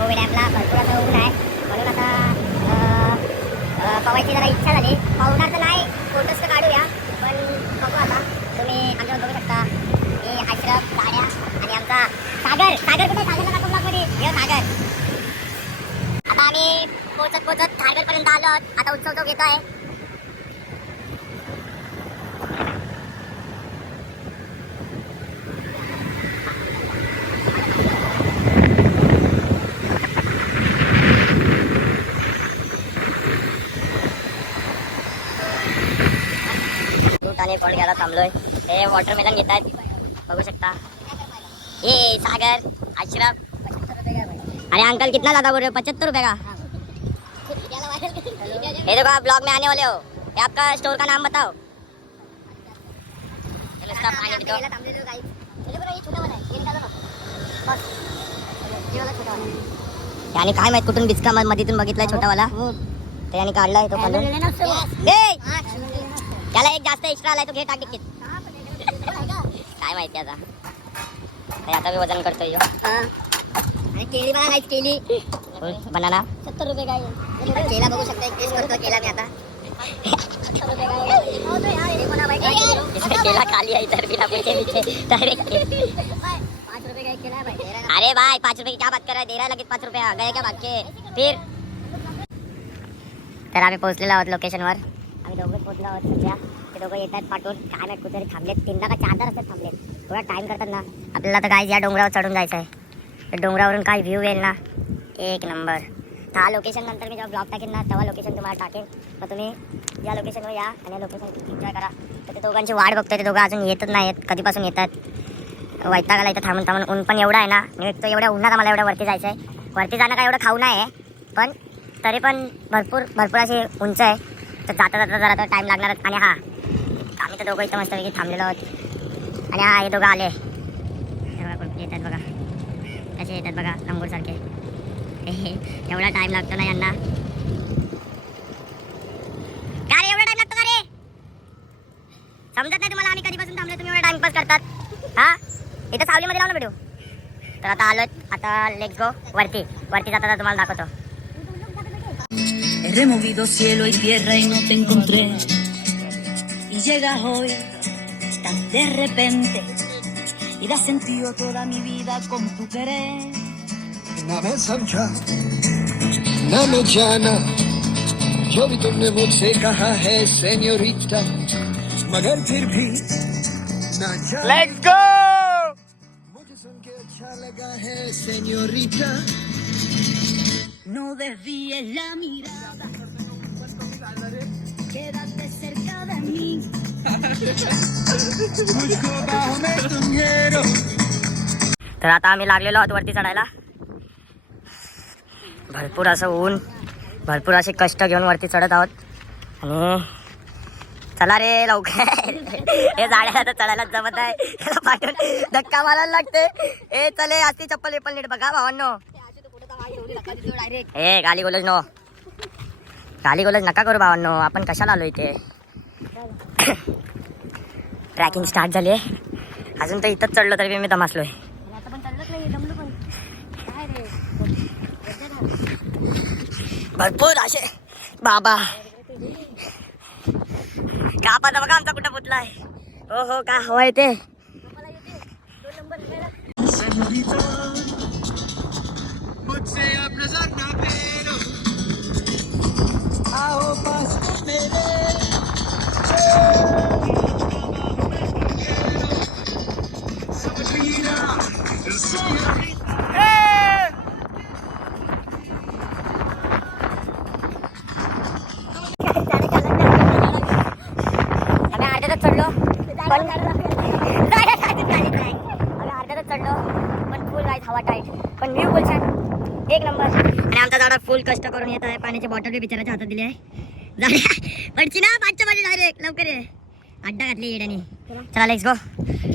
Covid ॲपला भरपूर असं ऊन आहे, म्हणून आता पवायची जरा इच्छा झाली. पावणार तर नाही, फोटोज तर काढूया, पण बघू आता. तुम्ही आमच्यावर बघू शकता मी आश्रफ, गाड्या आणि आमचा सागर. सागर कुठे? सागरला दाखवू ब्लॉगमध्ये. हे सागर. आता आम्ही पोचत सागरपर्यंत आलो आहोत. आता उत्सव तो घेतो आहे. आणि फोन घ्यायला थांबलोय. हे वॉटरमेलन घेत आहेत, बघू शकता. ये सागर, अशरफ अरे अंकल कितना ज्यादा बोल रहे हो? 75 रुपए का. ये देखो आप ब्लॉग में आने वाले हो, ये आपका स्टोर का नाम बताओ. पानी पितो. याने काय माहित कुठून बिचका मधीतून बघितलाय छोटावाला, त्याने काढलाय तो खालून. त्याला एक जास्त एक्स्ट्रा आलाय, तो घे, टाक टिकीट. काय माहिती आता. आता मी वजन करतोय. आणि केळी बघा, काहीच केळी बनाना 70 रुपये काय. केला बघू शकता, एक टेस्ट करतो केला मी आता. केला खाली है इधर बिना पूछे नीचे डायरेक्ट. 5 रुपये का एक केला भाई. अरे भाई 5 रुपये की क्या बात कर रहा है? दे रहा है लगेच 5 रुपये. गए क्या भाग के फिर. तर आम्ही पोहोचलेलो आहोत लोकेशनवर. आम्ही दोघं पोहोचलो आहोत सध्या. ते दोघं येत आहेत पाठवून. काय नाही कुठेतरी थांबलेत, 3 का 4 रस्त्यात थांबलेत. थोडा टाइम करतात ना. आपल्याला तर काय या डोंगरावर चढून जायचं आहे. तर डोंगरावरून काय व्ह्यू येईल ना, एक नंबर. तर हा लोकेशन नंतर मी जेव्हा ब्लॉग टाकेन ना, तेव्हा लोकेशन तुम्हाला टाकेन. मग तुम्ही या लोकेशनवर या आणि या लोकेशन एन्जॉय करा. तर ते दोघांची वाट बघतोय. ते दोघं अजून येतच नाही आहेत, कधीपासून येतात. वैतागाला इथं थांबून ऊन पण एवढं आहे ना. एक तर एवढ्या उन्हात आम्हाला एवढं वरती जायचं आहे. वरती जाणं काय एवढं खाऊ नाही आहे, पण तरी पण भरपूर अशी उंच आहे. तर जाता जरा तर टाईम लागणारच. आणि हा आम्ही तर दोघं इथं मस्तपैकी थांबलेलो आहोत. आणि हा हे दोघं आले, येतात बघा कसे येतात बघा, लंगूरसारखे. एवढा टाइम लागतो ना यांना. का रे एवढा टाइम लागतो का रे? समजत नाही तुम्हाला आम्ही कधीपासून थांबलो, तुम्ही एवढा टाइमपास करतात. हा इथं सावलीमध्ये लावून व्हिडिओ. तर आता आलोय, आता लेट्स गो वरती जाता तुम्हाला दाखवतो. He removido cielo y tierra y no te encontré. Y llegas hoy tan de repente y das sentido a toda mi vida con tu querer. ना मैं समझा ना मैं जाना, जो भी तुमने मुझसे कहा है सेन्योरिटा, मगर फिर भी ना जाना. Let's go! मुझे सुन के अच्छा लगा है senorita. No desvíes la mirada, quédate cerca de mí. मुझको बाहों में तुम घेरो. तर आता आम्ही लागलेलो आहोत वरती चढायला. भरपूर असं ऊन, भरपूर असे कष्ट घेऊन वरती चढत आहोत. आणि चला रे लवकर. हे झाडाला तर चढायला जमत आहे, त्याला पाठवून धक्का मारायला लागते. ए चले असती चप्पल विप्पल नीट बघा भावांनो. ए गाली गोलज नका करू भावांनो. आपण कशाला आलो इथे? ट्रॅकिंग स्टार्ट झाली आहे. अजून तर इथंच चढलो तरी मी दमासलोय. भरपूर असे बाबा कापाचा बघा आमचा कुठं पुतला आहे. हो का हवाय ते. मुझसे अब नजर ना फेरो, आओ पास मेरे. हवा टाईट पण व्ह्यू फुल छान, एक नंबर. आणि आमचा दादा फुल कष्ट करून येत आहे. पाण्याची बॉटल बी बिचाराच्या हातात दिली आहे. पडची ना 5च्या बाजू डायरेक्ट लवकर ये. अड्डा घातली येड्याने. चला लेट्स गो.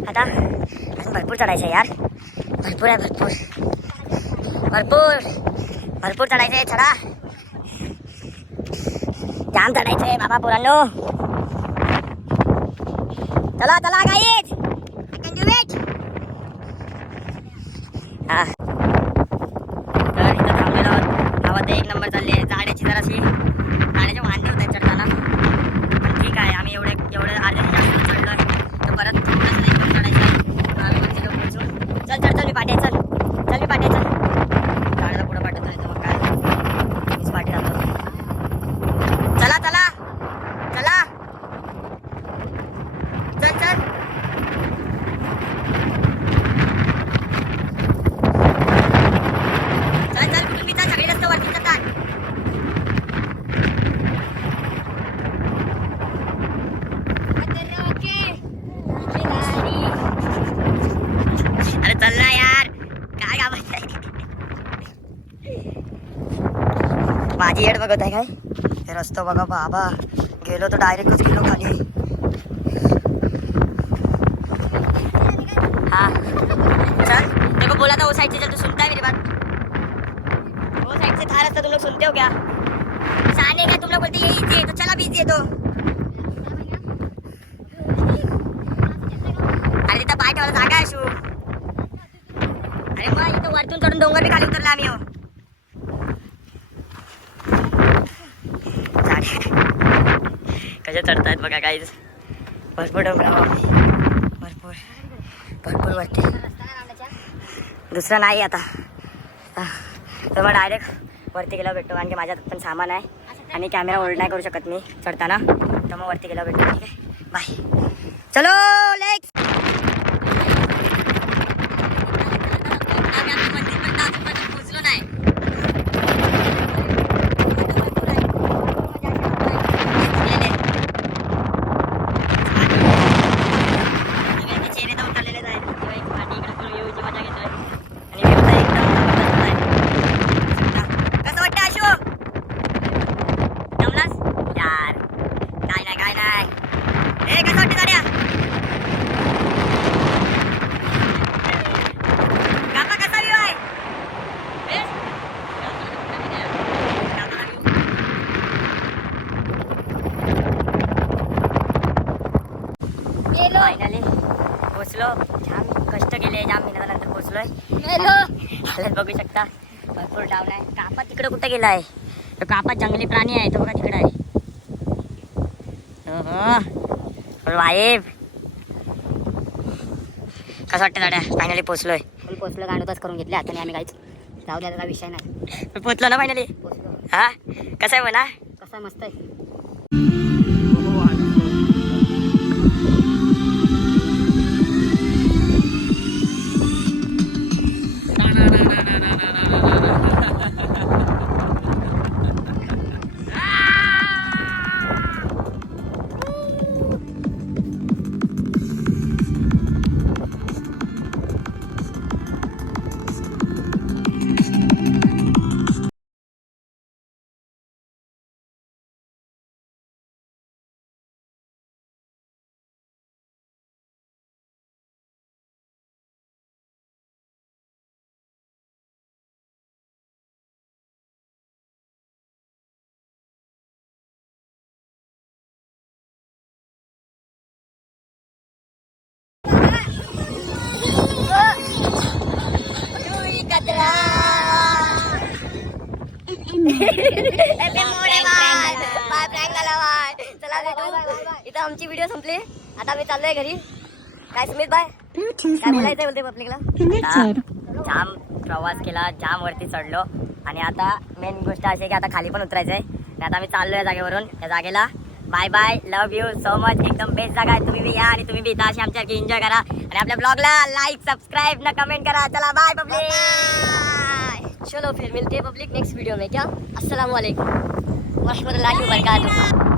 आता अजून भरपूर चढायचं आहे यार. भरपूर आहे, भरपूर चढायचं आहे. चढा, जाम चढायचं आहे बाबा पोरांनो. चला guys, I can do it. हा तर इथं बघत आहे काय हे रस्ता बघा बाबा गेलो तो डायरेक्टच गेलो खाली हाँ चल देखो बोला था वो साइड से चल तू सुनता है मेरी बात वो साइड से था रास्ता तुम लोग सुनते हो क्या साने का तुम लोग बोलते यही इजी है तो चला भी इजी है तो अरे तिथं पाय ठेवायला जागा आहे शू अरे मग इथं वरतून चढून डोंगर बी खाली उतरला आम्ही हो कसे चढतायत बघा काहीच भरपूर डोंगरावर भरपूर भरपूर वरती दुसरा नाही आता तर मग डायरेक्ट वरती गेला भेटतो कारण की माझ्यात पण सामान आहे आणि कॅमेरा होल्ड नाही करू शकत मी चढताना तर मग वरती गेला भेटतो ठीक आहे बाय चलो लेट्स पोचलो नाही फायनली पोचलो जाम कष्ट केले जाम मेहनतानंतर पोचलोय हालत बघू शकता भरपूर डाऊन आहे कापा तिकडे कुठे गेला आहे तो कापा जंगली प्राणी आहे तो बघा तिकडे आहे वाईफ कसं वाटतं दाड्या फायनली पोचलोय पोचलो गाणूतच करून घेतले आता आम्ही काहीच जाऊ द्या काही विषय नाही पोचलो ना फायनली हा कसं आहे म्हणा कसं मस्त आहे इथं आमची व्हिडिओ संपली आता आम्ही चाललोय घरी काय सुमित बाय काय बोलायचंय बोलते पब्लिकला जाम प्रवास केला जाम वरती चढलो आणि आता मेन गोष्ट अशी आहे की आता खाली पण उतरायचंय आता आम्ही चाललो या जागेवरून या जागेला bye bye love you so much एकदम बेस्ट जागा आहे तुम्ही बी या आणि तुम्ही बी इथं अशी आमच्यासारखी एन्जॉय करा आणि आपल्या ब्लॉगला लाईक सबस्क्राइब ना कमेंट करा चला बाय पब्लिक चलो फिर मिलते हैं पब्लिक नेक्स्ट वीडियो में क्या अस्सलाम वालेकुम व रहमतुल्लाहि व बरकातहू